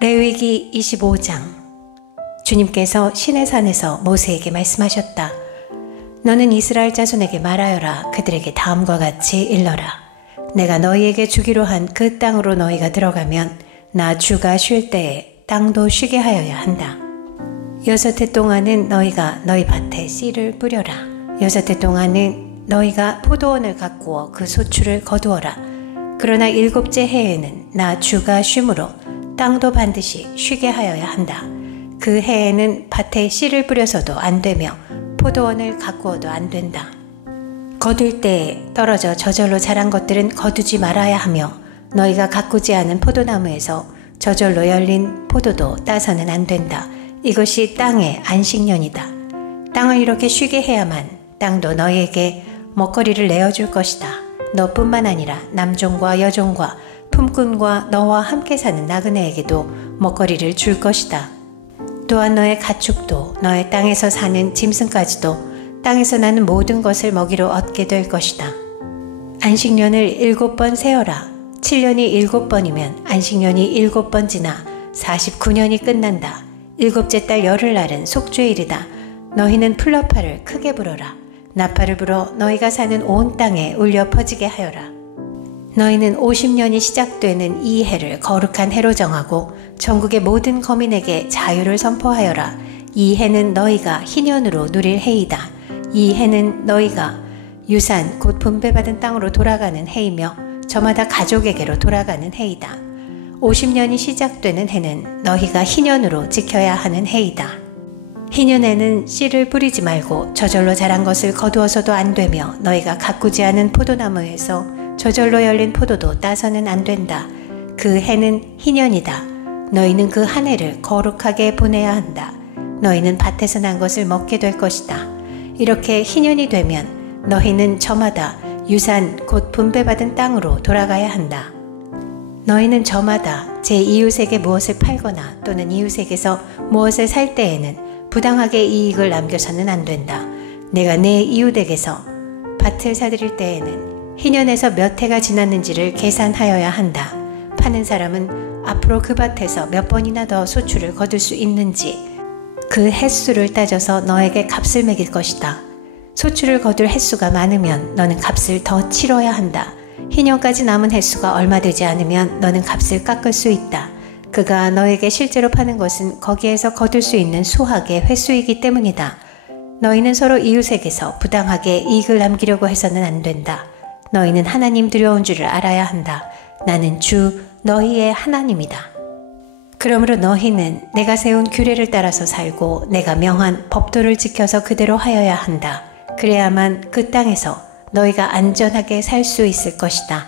레위기 25장. 주님께서 시내산에서 모세에게 말씀하셨다. 너는 이스라엘 자손에게 말하여라. 그들에게 다음과 같이 일러라. 내가 너희에게 주기로 한 그 땅으로 너희가 들어가면 나 주가 쉴 때에 땅도 쉬게 하여야 한다. 6해 동안은 너희가 너희 밭에 씨를 뿌려라. 6해 동안은 너희가 포도원을 가꾸어 그 소출을 거두어라. 그러나 7째 해에는 나 주가 쉼으로 땅도 반드시 쉬게 하여야 한다. 그 해에는 밭에 씨를 뿌려서도 안 되며 포도원을 가꾸어도 안 된다. 거둘 때에 떨어져 저절로 자란 것들은 거두지 말아야 하며 너희가 가꾸지 않은 포도나무에서 저절로 열린 포도도 따서는 안 된다. 이것이 땅의 안식년이다. 땅을 이렇게 쉬게 해야만 땅도 너희에게 먹거리를 내어줄 것이다. 너뿐만 아니라 남종과 여종과 품꾼과 너와 함께 사는 나그네에게도 먹거리를 줄 것이다. 또한 너의 가축도 너의 땅에서 사는 짐승까지도 땅에서 나는 모든 것을 먹이로 얻게 될 것이다. 안식년을 7번 세어라. 7년이 7번이면 안식년이 7번 지나 49년이 끝난다. 7째 달 열흘날은 속죄일이다. 너희는 풀러파를 크게 불어라. 나팔을 불어 너희가 사는 온 땅에 울려 퍼지게 하여라. 너희는 50년이 시작되는 이 해를 거룩한 해로 정하고 전국의 모든 거민에게 자유를 선포하여라. 이 해는 너희가 희년으로 누릴 해이다. 이 해는 너희가 유산 곧 분배받은 땅으로 돌아가는 해이며 저마다 가족에게로 돌아가는 해이다. 50년이 시작되는 해는 너희가 희년으로 지켜야 하는 해이다. 희년에는 씨를 뿌리지 말고 저절로 자란 것을 거두어서도 안 되며 너희가 가꾸지 않은 포도나무에서 저절로 열린 포도도 따서는 안 된다. 그 해는 희년이다. 너희는 그 한 해를 거룩하게 보내야 한다. 너희는 밭에서 난 것을 먹게 될 것이다. 이렇게 희년이 되면 너희는 저마다 유산 곧 분배받은 땅으로 돌아가야 한다. 너희는 저마다 제 이웃에게 무엇을 팔거나 또는 이웃에게서 무엇을 살 때에는 부당하게 이익을 남겨서는 안 된다. 내가 내 이웃에게서 밭을 사들일 때에는 희년에서 몇 해가 지났는지를 계산하여야 한다. 파는 사람은 앞으로 그 밭에서 몇 번이나 더 소출을 거둘 수 있는지 그 횟수를 따져서 너에게 값을 매길 것이다. 소출을 거둘 횟수가 많으면 너는 값을 더 치러야 한다. 희년까지 남은 횟수가 얼마 되지 않으면 너는 값을 깎을 수 있다. 그가 너에게 실제로 파는 것은 거기에서 거둘 수 있는 수확의 횟수이기 때문이다. 너희는 서로 이웃에게서 부당하게 이익을 남기려고 해서는 안 된다. 너희는 하나님 두려운 줄을 알아야 한다. 나는 주 너희의 하나님이다. 그러므로 너희는 내가 세운 규례를 따라서 살고 내가 명한 법도를 지켜서 그대로 하여야 한다. 그래야만 그 땅에서 너희가 안전하게 살 수 있을 것이다.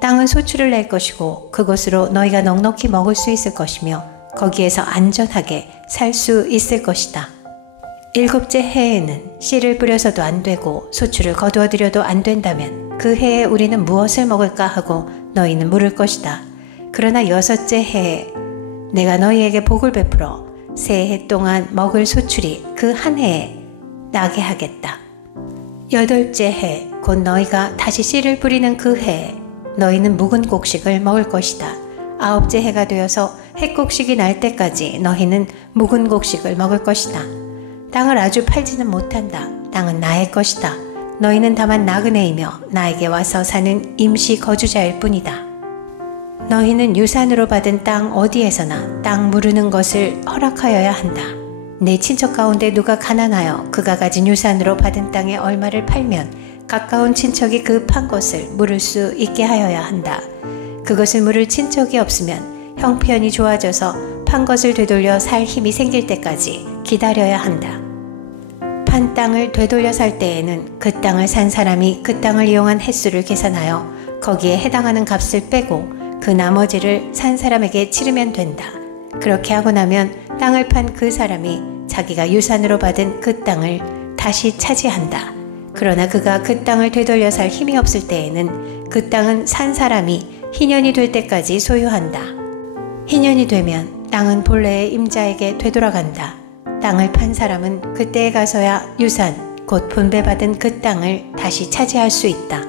땅은 소출을 낼 것이고 그것으로 너희가 넉넉히 먹을 수 있을 것이며 거기에서 안전하게 살 수 있을 것이다. 7째 해에는 씨를 뿌려서도 안 되고 소출을 거두어들여도 안 된다면 그 해에 우리는 무엇을 먹을까 하고 너희는 물을 것이다. 그러나 6째 해에 내가 너희에게 복을 베풀어 새 해 동안 먹을 소출이 그 한 해에 나게 하겠다. 8째 해 곧 너희가 다시 씨를 뿌리는 그 해에 너희는 묵은 곡식을 먹을 것이다. 9째 해가 되어서 핵곡식이 날 때까지 너희는 묵은 곡식을 먹을 것이다. 땅을 아주 팔지는 못한다. 땅은 나의 것이다. 너희는 다만 나그네이며 나에게 와서 사는 임시 거주자일 뿐이다. 너희는 유산으로 받은 땅 어디에서나 땅 무르는 것을 허락하여야 한다. 내 친척 가운데 누가 가난하여 그가 가진 유산으로 받은 땅의 얼마를 팔면 가까운 친척이 그 판 것을 물을 수 있게 하여야 한다. 그것을 물을 친척이 없으면 형편이 좋아져서 판 것을 되돌려 살 힘이 생길 때까지 기다려야 한다. 판 땅을 되돌려 살 때에는 그 땅을 산 사람이 그 땅을 이용한 횟수를 계산하여 거기에 해당하는 값을 빼고 그 나머지를 산 사람에게 치르면 된다. 그렇게 하고 나면 땅을 판 그 사람이 자기가 유산으로 받은 그 땅을 다시 차지한다. 그러나 그가 그 땅을 되돌려 살 힘이 없을 때에는 그 땅은 산 사람이 희년이 될 때까지 소유한다. 희년이 되면 땅은 본래의 임자에게 되돌아간다. 땅을 판 사람은 그때에 가서야 유산 곧 분배받은 그 땅을 다시 차지할 수 있다.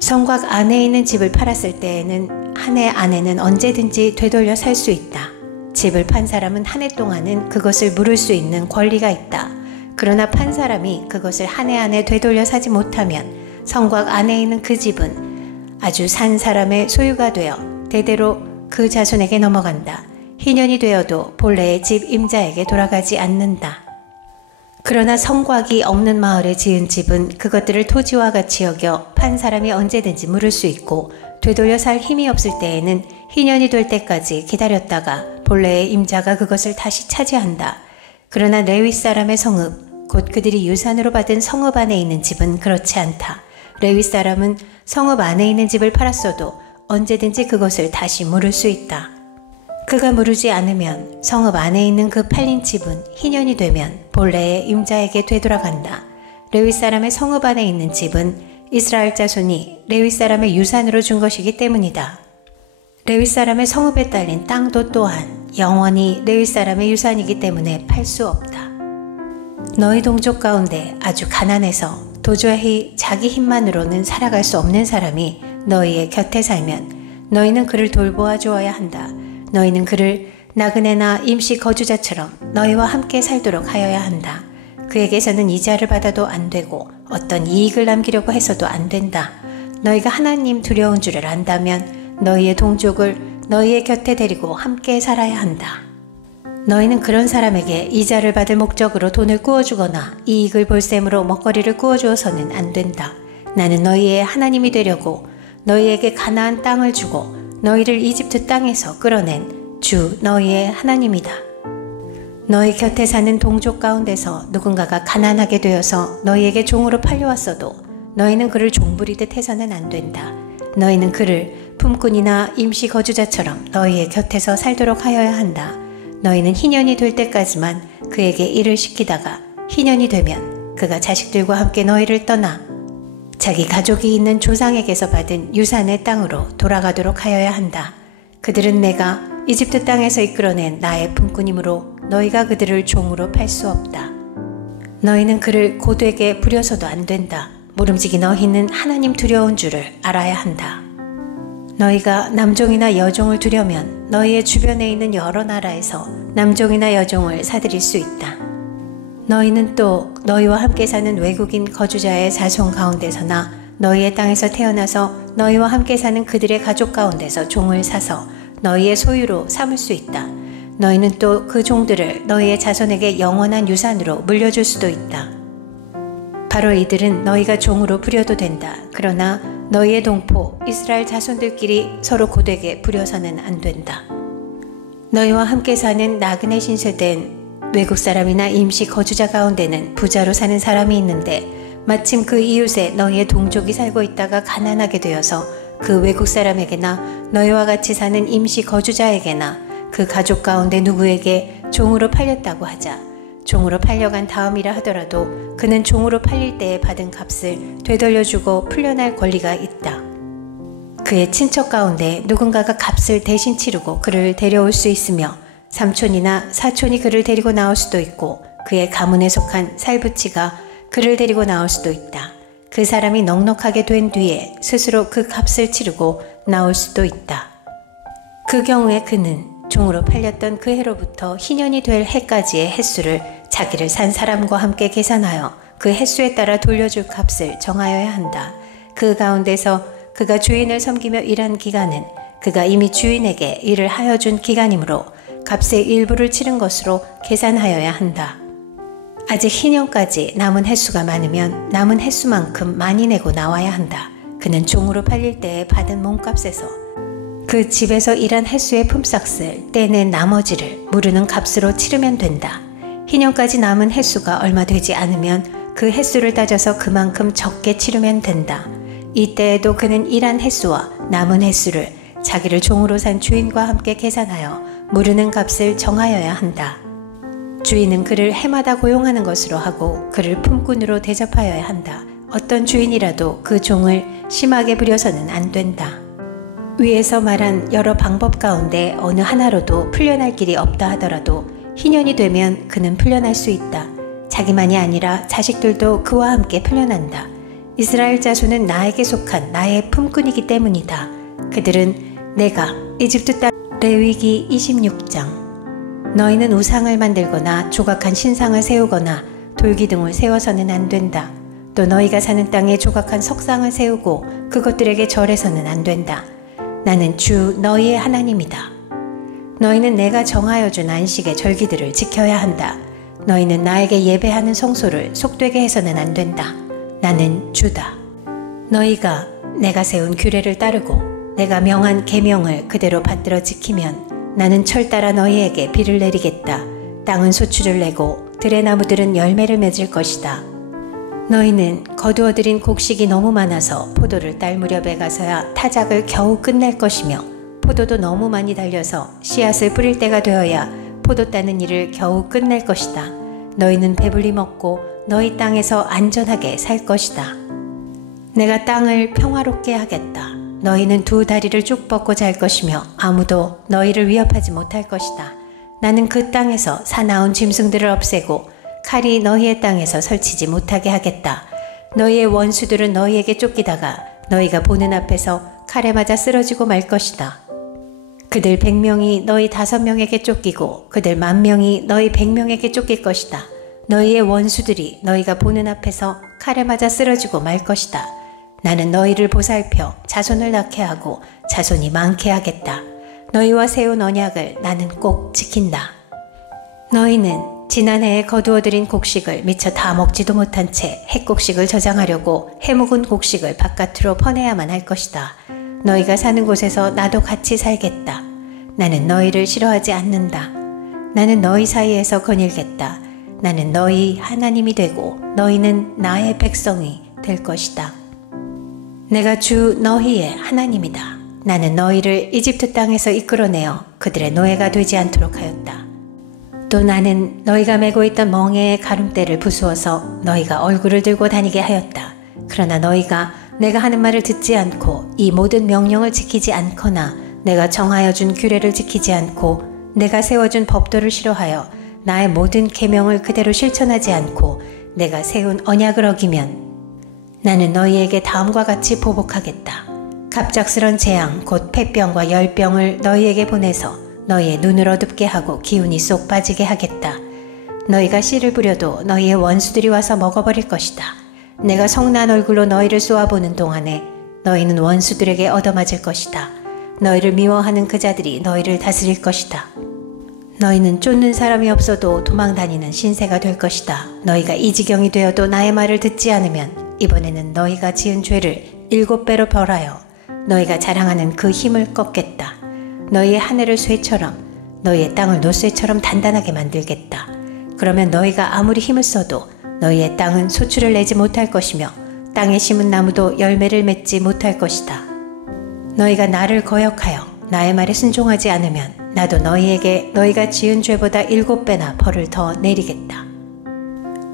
성곽 안에 있는 집을 팔았을 때에는 한 해 안에는 언제든지 되돌려 살 수 있다. 집을 판 사람은 한 해 동안은 그것을 물을 수 있는 권리가 있다. 그러나 판 사람이 그것을 한 해 안에 되돌려 사지 못하면 성곽 안에 있는 그 집은 아주 산 사람의 소유가 되어 대대로 그 자손에게 넘어간다. 희년이 되어도 본래의 집 임자에게 돌아가지 않는다. 그러나 성곽이 없는 마을에 지은 집은 그것들을 토지와 같이 여겨 판 사람이 언제든지 물을 수 있고 되돌려 살 힘이 없을 때에는 희년이 될 때까지 기다렸다가 본래의 임자가 그것을 다시 차지한다. 그러나 레위 사람의 성읍, 곧 그들이 유산으로 받은 성읍 안에 있는 집은 그렇지 않다. 레위 사람은 성읍 안에 있는 집을 팔았어도 언제든지 그것을 다시 물을 수 있다. 그가 물으지 않으면 성읍 안에 있는 그 팔린 집은 희년이 되면 본래의 임자에게 되돌아간다. 레위 사람의 성읍 안에 있는 집은 이스라엘 자손이 레위 사람의 유산으로 준 것이기 때문이다. 레위 사람의 성읍에 딸린 땅도 또한 영원히 레위 사람의 유산이기 때문에 팔 수 없다. 너희 동족 가운데 아주 가난해서 도저히 자기 힘만으로는 살아갈 수 없는 사람이 너희의 곁에 살면 너희는 그를 돌보아 주어야 한다. 너희는 그를 나그네나 임시 거주자처럼 너희와 함께 살도록 하여야 한다. 그에게서는 이자를 받아도 안 되고 어떤 이익을 남기려고 해서도 안 된다. 너희가 하나님 두려운 줄을 안다면 너희의 동족을 너희의 곁에 데리고 함께 살아야 한다. 너희는 그런 사람에게 이자를 받을 목적으로 돈을 꾸어주거나 이익을 볼셈으로 먹거리를 꾸어주어서는 안 된다. 나는 너희의 하나님이 되려고 너희에게 가나안 땅을 주고 너희를 이집트 땅에서 끌어낸 주 너희의 하나님이다. 너희 곁에 사는 동족 가운데서 누군가가 가난하게 되어서 너희에게 종으로 팔려왔어도 너희는 그를 종부리듯 해서는 안 된다. 너희는 그를 품꾼이나 임시 거주자처럼 너희의 곁에서 살도록 하여야 한다. 너희는 희년이 될 때까지만 그에게 일을 시키다가 희년이 되면 그가 자식들과 함께 너희를 떠나 자기 가족이 있는 조상에게서 받은 유산의 땅으로 돌아가도록 하여야 한다. 그들은 내가 이집트 땅에서 이끌어낸 나의 품꾼이므로 너희가 그들을 종으로 팔 수 없다. 너희는 그를 고되게 부려서도 안 된다. 모름지기 너희는 하나님 두려운 줄을 알아야 한다. 너희가 남종이나 여종을 두려면 너희의 주변에 있는 여러 나라에서 남종이나 여종을 사들일 수 있다. 너희는 또 너희와 함께 사는 외국인 거주자의 자손 가운데서나 너희의 땅에서 태어나서 너희와 함께 사는 그들의 가족 가운데서 종을 사서 너희의 소유로 삼을 수 있다. 너희는 또 그 종들을 너희의 자손에게 영원한 유산으로 물려줄 수도 있다. 바로 이들은 너희가 종으로 부려도 된다. 그러나 너희의 동포 이스라엘 자손들끼리 서로 고되게 부려서는 안 된다. 너희와 함께 사는 나그네 신세된 외국 사람이나 임시 거주자 가운데는 부자로 사는 사람이 있는데 마침 그 이웃에 너희의 동족이 살고 있다가 가난하게 되어서 그 외국 사람에게나 너희와 같이 사는 임시 거주자에게나 그 가족 가운데 누구에게 종으로 팔렸다고 하자. 종으로 팔려간 다음이라 하더라도 그는 종으로 팔릴 때에 받은 값을 되돌려주고 풀려날 권리가 있다. 그의 친척 가운데 누군가가 값을 대신 치르고 그를 데려올 수 있으며 삼촌이나 사촌이 그를 데리고 나올 수도 있고 그의 가문에 속한 살부치가 그를 데리고 나올 수도 있다. 그 사람이 넉넉하게 된 뒤에 스스로 그 값을 치르고 나올 수도 있다. 그 경우에 그는 종으로 팔렸던 그 해로부터 희년이 될 해까지의 횟수를 자기를 산 사람과 함께 계산하여 그 횟수에 따라 돌려줄 값을 정하여야 한다. 그 가운데서 그가 주인을 섬기며 일한 기간은 그가 이미 주인에게 일을 하여 준 기간이므로 값의 일부를 치른 것으로 계산하여야 한다. 아직 희년까지 남은 횟수가 많으면 남은 횟수만큼 많이 내고 나와야 한다. 그는 종으로 팔릴 때에 받은 몸값에서 그 집에서 일한 횟수의 품삯을 떼낸 나머지를 무르는 값으로 치르면 된다. 희년까지 남은 횟수가 얼마 되지 않으면 그 횟수를 따져서 그만큼 적게 치르면 된다. 이때에도 그는 일한 횟수와 남은 횟수를 자기를 종으로 산 주인과 함께 계산하여 무르는 값을 정하여야 한다. 주인은 그를 해마다 고용하는 것으로 하고 그를 품꾼으로 대접하여야 한다. 어떤 주인이라도 그 종을 심하게 부려서는 안 된다. 위에서 말한 여러 방법 가운데 어느 하나로도 풀려날 길이 없다 하더라도 희년이 되면 그는 풀려날 수 있다. 자기만이 아니라 자식들도 그와 함께 풀려난다. 이스라엘 자손은 나에게 속한 나의 품꾼이기 때문이다. 그들은 내가 이집트 땅. 레위기 26장. 너희는 우상을 만들거나 조각한 신상을 세우거나 돌기둥을 세워서는 안 된다. 또 너희가 사는 땅에 조각한 석상을 세우고 그것들에게 절해서는 안 된다. 나는 주 너희의 하나님이다. 너희는 내가 정하여 준 안식의 절기들을 지켜야 한다. 너희는 나에게 예배하는 성소를 속되게 해서는 안 된다. 나는 주다. 너희가 내가 세운 규례를 따르고 내가 명한 계명을 그대로 받들어 지키면 나는 철 따라 너희에게 비를 내리겠다. 땅은 소출을 내고 들의 나무들은 열매를 맺을 것이다. 너희는 거두어들인 곡식이 너무 많아서 포도를 딸 무렵에 가서야 타작을 겨우 끝낼 것이며 포도도 너무 많이 달려서 씨앗을 뿌릴 때가 되어야 포도 따는 일을 겨우 끝낼 것이다. 너희는 배불리 먹고 너희 땅에서 안전하게 살 것이다. 내가 땅을 평화롭게 하겠다. 너희는 두 다리를 쭉 뻗고 잘 것이며 아무도 너희를 위협하지 못할 것이다. 나는 그 땅에서 사나운 짐승들을 없애고 칼이 너희의 땅에서 설치지 못하게 하겠다. 너희의 원수들은 너희에게 쫓기다가 너희가 보는 앞에서 칼에 맞아 쓰러지고 말 것이다. 그들 100명이 너희 5명에게 쫓기고 그들 10,000명이 너희 100명에게 쫓길 것이다. 너희의 원수들이 너희가 보는 앞에서 칼에 맞아 쓰러지고 말 것이다. 나는 너희를 보살펴 자손을 낳게 하고 자손이 많게 하겠다. 너희와 세운 언약을 나는 꼭 지킨다. 너희는 지난해에 거두어들인 곡식을 미처 다 먹지도 못한 채 핵곡식을 저장하려고 해묵은 곡식을 바깥으로 퍼내야만 할 것이다. 너희가 사는 곳에서 나도 같이 살겠다. 나는 너희를 싫어하지 않는다. 나는 너희 사이에서 거닐겠다. 나는 너희 하나님이 되고 너희는 나의 백성이 될 것이다. 내가 주 너희의 하나님이다. 나는 너희를 이집트 땅에서 이끌어내어 그들의 노예가 되지 않도록 하였다. 또 나는 너희가 메고 있던 멍에의 가름대를 부수어서 너희가 얼굴을 들고 다니게 하였다. 그러나 너희가 내가 하는 말을 듣지 않고 이 모든 명령을 지키지 않거나 내가 정하여 준 규례를 지키지 않고 내가 세워준 법도를 싫어하여 나의 모든 계명을 그대로 실천하지 않고 내가 세운 언약을 어기면 나는 너희에게 다음과 같이 보복하겠다. 갑작스런 재앙 곧 폐병과 열병을 너희에게 보내서 너희의 눈을 어둡게 하고 기운이 쏙 빠지게 하겠다. 너희가 씨를 뿌려도 너희의 원수들이 와서 먹어버릴 것이다. 내가 성난 얼굴로 너희를 쏘아보는 동안에 너희는 원수들에게 얻어맞을 것이다. 너희를 미워하는 그 자들이 너희를 다스릴 것이다. 너희는 쫓는 사람이 없어도 도망다니는 신세가 될 것이다. 너희가 이 지경이 되어도 나의 말을 듣지 않으면 이번에는 너희가 지은 죄를 7배로 벌하여 너희가 자랑하는 그 힘을 꺾겠다. 너희의 하늘을 쇠처럼 너희의 땅을 노쇠처럼 단단하게 만들겠다. 그러면 너희가 아무리 힘을 써도 너희의 땅은 소출을 내지 못할 것이며 땅에 심은 나무도 열매를 맺지 못할 것이다. 너희가 나를 거역하여 나의 말에 순종하지 않으면 나도 너희에게 너희가 지은 죄보다 7배나 벌을 더 내리겠다.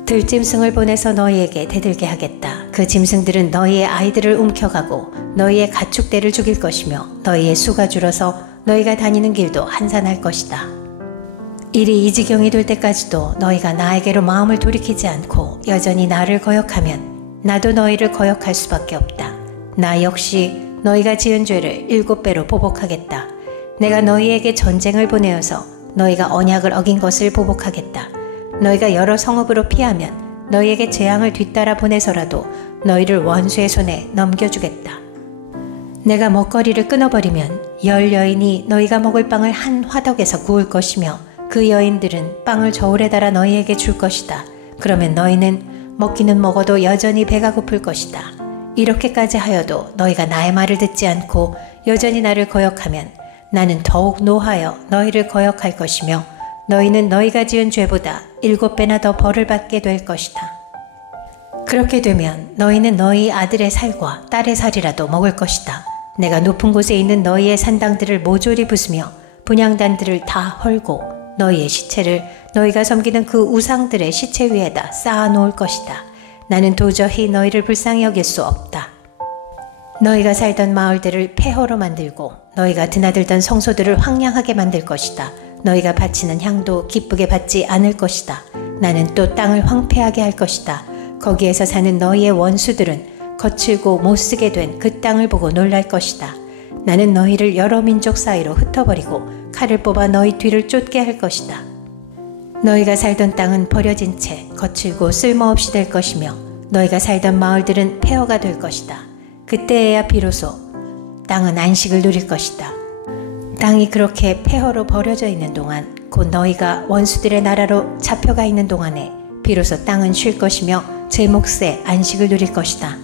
들짐승을 보내서 너희에게 대들게 하겠다. 그 짐승들은 너희의 아이들을 움켜가고 너희의 가축대를 죽일 것이며 너희의 수가 줄어서 너희가 다니는 길도 한산할 것이다. 일이 이 지경이 될 때까지도 너희가 나에게로 마음을 돌이키지 않고 여전히 나를 거역하면 나도 너희를 거역할 수밖에 없다. 나 역시 너희가 지은 죄를 7배로 보복하겠다. 내가 너희에게 전쟁을 보내어서 너희가 언약을 어긴 것을 보복하겠다. 너희가 여러 성읍으로 피하면 너희에게 재앙을 뒤따라 보내서라도 너희를 원수의 손에 넘겨주겠다. 내가 먹거리를 끊어버리면 10여인이 너희가 먹을 빵을 한 화덕에서 구울 것이며 그 여인들은 빵을 저울에 달아 너희에게 줄 것이다. 그러면 너희는 먹기는 먹어도 여전히 배가 고플 것이다. 이렇게까지 하여도 너희가 나의 말을 듣지 않고 여전히 나를 거역하면 나는 더욱 노하여 너희를 거역할 것이며 너희는 너희가 지은 죄보다 7배나 더 벌을 받게 될 것이다. 그렇게 되면 너희는 너희 아들의 살과 딸의 살이라도 먹을 것이다. 내가 높은 곳에 있는 너희의 산당들을 모조리 부수며 분향단들을 다 헐고 너희의 시체를 너희가 섬기는 그 우상들의 시체 위에다 쌓아 놓을 것이다. 나는 도저히 너희를 불쌍히 여길 수 없다. 너희가 살던 마을들을 폐허로 만들고 너희가 드나들던 성소들을 황량하게 만들 것이다. 너희가 바치는 향도 기쁘게 받지 않을 것이다. 나는 또 땅을 황폐하게 할 것이다. 거기에서 사는 너희의 원수들은 거칠고 못쓰게 된 그 땅을 보고 놀랄 것이다. 나는 너희를 여러 민족 사이로 흩어버리고 칼을 뽑아 너희 뒤를 쫓게 할 것이다. 너희가 살던 땅은 버려진 채 거칠고 쓸모없이 될 것이며 너희가 살던 마을들은 폐허가 될 것이다. 그때에야 비로소 땅은 안식을 누릴 것이다. 땅이 그렇게 폐허로 버려져 있는 동안, 곧 너희가 원수들의 나라로 잡혀가 있는 동안에 비로소 땅은 쉴 것이며 제 몫의 안식을 누릴 것이다.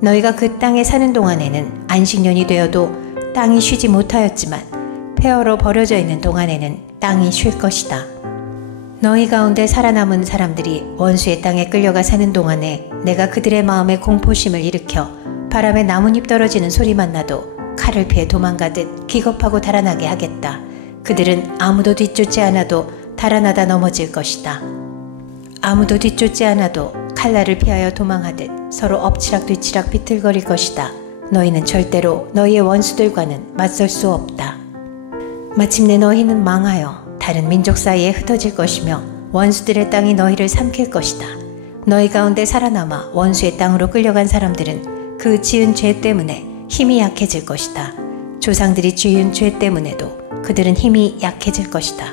너희가 그 땅에 사는 동안에는 안식년이 되어도 땅이 쉬지 못하였지만 폐허로 버려져 있는 동안에는 땅이 쉴 것이다. 너희 가운데 살아남은 사람들이 원수의 땅에 끌려가 사는 동안에 내가 그들의 마음에 공포심을 일으켜 바람에 나뭇잎 떨어지는 소리만 나도 칼을 피해 도망가듯 기겁하고 달아나게 하겠다. 그들은 아무도 뒤쫓지 않아도 달아나다 넘어질 것이다. 아무도 뒤쫓지 않아도 칼날을 피하여 도망하듯 서로 엎치락뒤치락 비틀거릴 것이다. 너희는 절대로 너희의 원수들과는 맞설 수 없다. 마침내 너희는 망하여 다른 민족 사이에 흩어질 것이며 원수들의 땅이 너희를 삼킬 것이다. 너희 가운데 살아남아 원수의 땅으로 끌려간 사람들은 그 지은 죄 때문에 힘이 약해질 것이다. 조상들이 지은 죄 때문에도 그들은 힘이 약해질 것이다.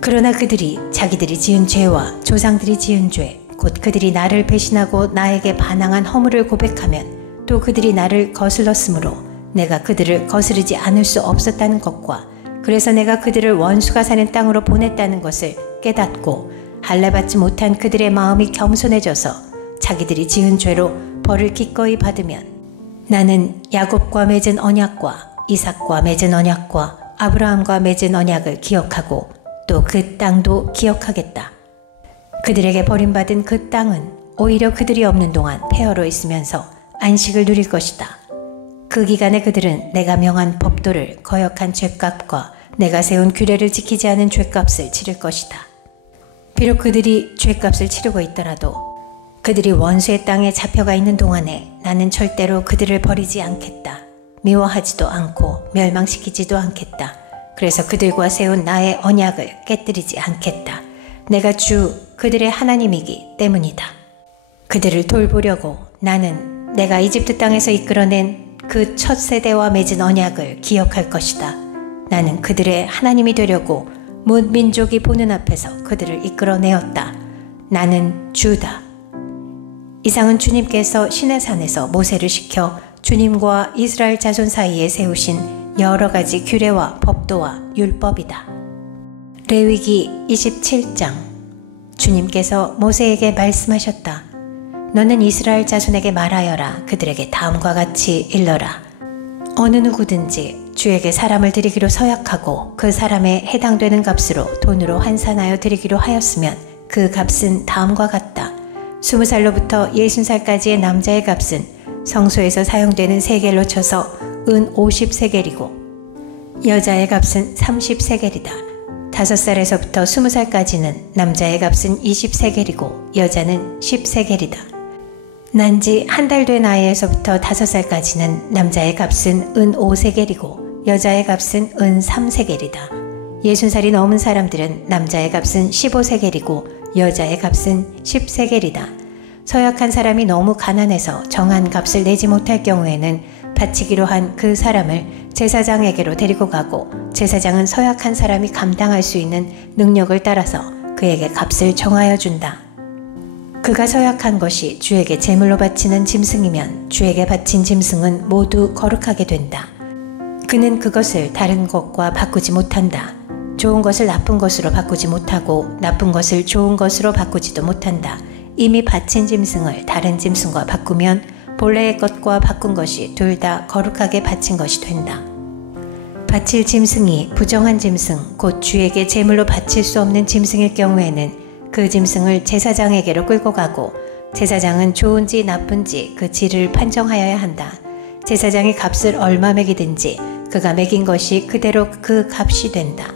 그러나 그들이 자기들이 지은 죄와 조상들이 지은 죄, 곧 그들이 나를 배신하고 나에게 반항한 허물을 고백하면 또 그들이 나를 거슬렀으므로 내가 그들을 거스르지 않을 수 없었다는 것과 그래서 내가 그들을 원수가 사는 땅으로 보냈다는 것을 깨닫고 할례받지 못한 그들의 마음이 겸손해져서 자기들이 지은 죄로 벌을 기꺼이 받으면 나는 야곱과 맺은 언약과 이삭과 맺은 언약과 아브라함과 맺은 언약을 기억하고 또 그 땅도 기억하겠다. 그들에게 버림받은 그 땅은 오히려 그들이 없는 동안 폐허로 있으면서 안식을 누릴 것이다. 그 기간에 그들은 내가 명한 법도를 거역한 죄값과 내가 세운 규례를 지키지 않은 죄값을 치를 것이다. 비록 그들이 죄값을 치르고 있더라도 그들이 원수의 땅에 잡혀가 있는 동안에 나는 절대로 그들을 버리지 않겠다. 미워하지도 않고 멸망시키지도 않겠다. 그래서 그들과 세운 나의 언약을 깨뜨리지 않겠다. 내가 주 그들의 하나님이기 때문이다. 그들을 돌보려고 나는 내가 이집트 땅에서 이끌어낸 그 첫 세대와 맺은 언약을 기억할 것이다. 나는 그들의 하나님이 되려고 문 민족이 보는 앞에서 그들을 이끌어내었다. 나는 주다. 이상은 주님께서 시내산에서 모세를 시켜 주님과 이스라엘 자손 사이에 세우신 여러 가지 규례와 법도와 율법이다. 레위기 27장. 주님께서 모세에게 말씀하셨다. 너는 이스라엘 자손에게 말하여라. 그들에게 다음과 같이 일러라. 어느 누구든지 주에게 사람을 드리기로 서약하고 그 사람에 해당되는 값으로 돈으로 환산하여 드리기로 하였으면 그 값은 다음과 같다. 20살로부터 60살까지의 남자의 값은 성소에서 사용되는 세겔로 쳐서 은 50세겔이고 여자의 값은 30세겔이다. 5살에서부터 20살까지는 남자의 값은 20세겔이고 여자는 10세겔이다. 난지 한 달 된 아이에서부터 5살까지는 남자의 값은 은 5세겔이고 여자의 값은 은 3세겔이다. 60살이 넘은 사람들은 남자의 값은 15세겔이고 여자의 값은 10세겔이다. 서약한 사람이 너무 가난해서 정한 값을 내지 못할 경우에는 바치기로 한 그 사람을 제사장에게로 데리고 가고 제사장은 서약한 사람이 감당할 수 있는 능력을 따라서 그에게 값을 정하여 준다. 그가 서약한 것이 주에게 제물로 바치는 짐승이면 주에게 바친 짐승은 모두 거룩하게 된다. 그는 그것을 다른 것과 바꾸지 못한다. 좋은 것을 나쁜 것으로 바꾸지 못하고 나쁜 것을 좋은 것으로 바꾸지도 못한다. 이미 바친 짐승을 다른 짐승과 바꾸면 본래의 것과 바꾼 것이 둘 다 거룩하게 바친 것이 된다. 바칠 짐승이 부정한 짐승, 곧 주에게 제물로 바칠 수 없는 짐승일 경우에는 그 짐승을 제사장에게로 끌고 가고 제사장은 좋은지 나쁜지 그 질을 판정하여야 한다. 제사장이 값을 얼마 매기든지 그가 매긴 것이 그대로 그 값이 된다.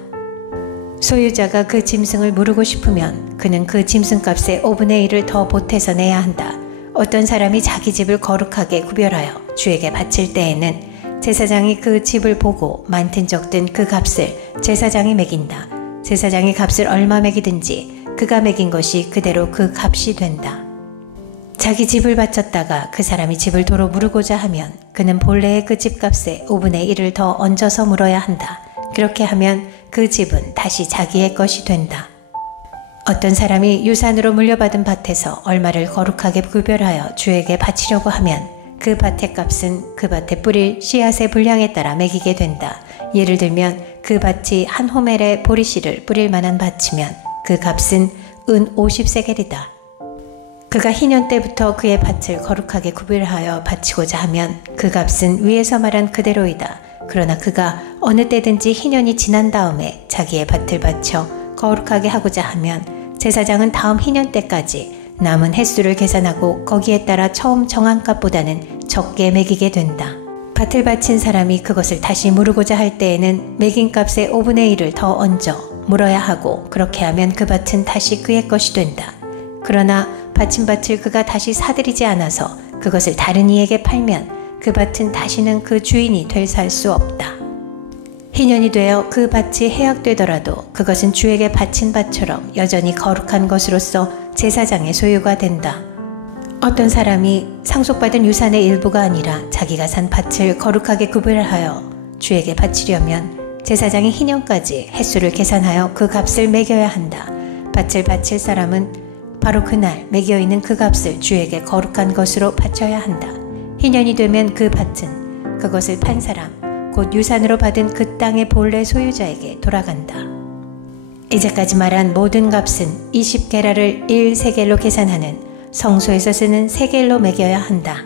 소유자가 그 짐승을 무르고 싶으면 그는 그 짐승값의 5분의 1을 더 보태서 내야 한다. 어떤 사람이 자기 집을 거룩하게 구별하여 주에게 바칠 때에는 제사장이 그 집을 보고 많든 적든 그 값을 제사장이 매긴다. 제사장이 값을 얼마 매기든지 그가 매긴 것이 그대로 그 값이 된다. 자기 집을 바쳤다가 그 사람이 집을 도로 무르고자 하면 그는 본래의 그 집값의 5분의 1을 더 얹어서 물어야 한다. 그렇게 하면 그 집은 다시 자기의 것이 된다. 어떤 사람이 유산으로 물려받은 밭에서 얼마를 거룩하게 구별하여 주에게 바치려고 하면 그 밭의 값은 그 밭에 뿌릴 씨앗의 분량에 따라 매기게 된다. 예를 들면 그 밭이 한 호멜의 보리씨를 뿌릴 만한 밭이면 그 값은 은 50세겔이다. 그가 희년 때부터 그의 밭을 거룩하게 구별하여 바치고자 하면 그 값은 위에서 말한 그대로이다. 그러나 그가 어느 때든지 희년이 지난 다음에 자기의 밭을 바쳐 거룩하게 하고자 하면 제사장은 다음 희년 때까지 남은 횟수를 계산하고 거기에 따라 처음 정한 값보다는 적게 매기게 된다. 밭을 바친 사람이 그것을 다시 무르고자 할 때에는 매긴 값의 5분의 1을 더 얹어 물어야 하고 그렇게 하면 그 밭은 다시 그의 것이 된다. 그러나 바친 밭을 그가 다시 사들이지 않아서 그것을 다른 이에게 팔면 그 밭은 다시는 그 주인이 되살 수 없다. 희년이 되어 그 밭이 해약되더라도 그것은 주에게 바친 밭처럼 여전히 거룩한 것으로서 제사장의 소유가 된다. 어떤 사람이 상속받은 유산의 일부가 아니라 자기가 산 밭을 거룩하게 구별하여 주에게 바치려면 제사장이 희년까지 횟수를 계산하여 그 값을 매겨야 한다. 밭을 바칠 사람은 바로 그날 매겨있는 그 값을 주에게 거룩한 것으로 바쳐야 한다. 희년이 되면 그 밭은 그것을 판 사람, 곧 유산으로 받은 그 땅의 본래 소유자에게 돌아간다. 이제까지 말한 모든 값은 20게라를 1세겔로 계산하는 성소에서 쓰는 세겔로 매겨야 한다.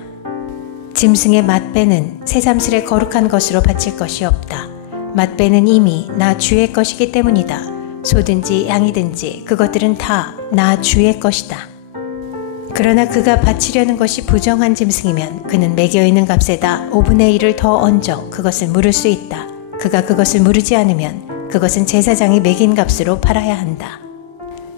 짐승의 맛배는 새잠슬에 거룩한 것으로 바칠 것이 없다. 맛배는 이미 나 주의 것이기 때문이다. 소든지 양이든지 그것들은 다 나 주의 것이다. 그러나 그가 바치려는 것이 부정한 짐승이면 그는 매겨있는 값에다 5분의 1을 더 얹어 그것을 물을 수 있다. 그가 그것을 물으지 않으면 그것은 제사장이 매긴 값으로 팔아야 한다.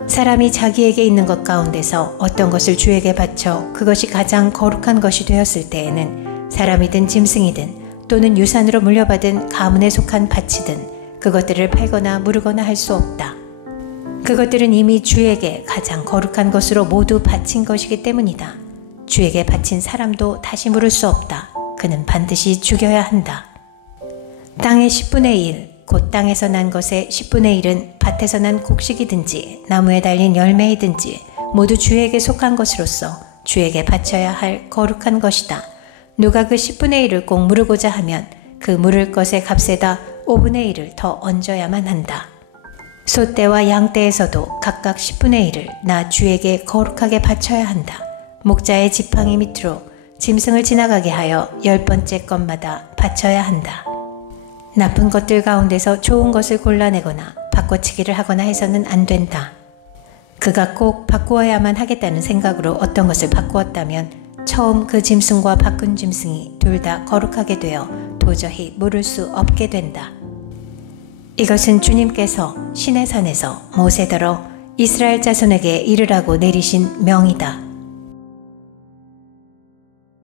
사람이 자기에게 있는 것 가운데서 어떤 것을 주에게 바쳐 그것이 가장 거룩한 것이 되었을 때에는 사람이든 짐승이든 또는 유산으로 물려받은 가문에 속한 밭이든 그것들을 팔거나 무르거나 할 수 없다. 그것들은 이미 주에게 가장 거룩한 것으로 모두 바친 것이기 때문이다. 주에게 바친 사람도 다시 물을 수 없다. 그는 반드시 죽여야 한다. 땅의 10분의 1, 곧 땅에서 난 것의 10분의 1은 밭에서 난 곡식이든지 나무에 달린 열매이든지 모두 주에게 속한 것으로서 주에게 바쳐야 할 거룩한 것이다. 누가 그 10분의 1을 꼭 무르고자 하면 그 물을 것의 값에다 5분의 1을 더 얹어야만 한다. 소떼와 양떼에서도 각각 10분의 1을 나 주에게 거룩하게 바쳐야 한다. 목자의 지팡이 밑으로 짐승을 지나가게 하여 10번째 것마다 바쳐야 한다. 나쁜 것들 가운데서 좋은 것을 골라내거나 바꿔치기를 하거나 해서는 안 된다. 그가 꼭 바꾸어야만 하겠다는 생각으로 어떤 것을 바꾸었다면 처음 그 짐승과 바꾼 짐승이 둘 다 거룩하게 되어 도저히 물을 수 없게 된다. 이것은 주님께서 시내산에서 모세더러 이스라엘 자손에게 이르라고 내리신 명이다.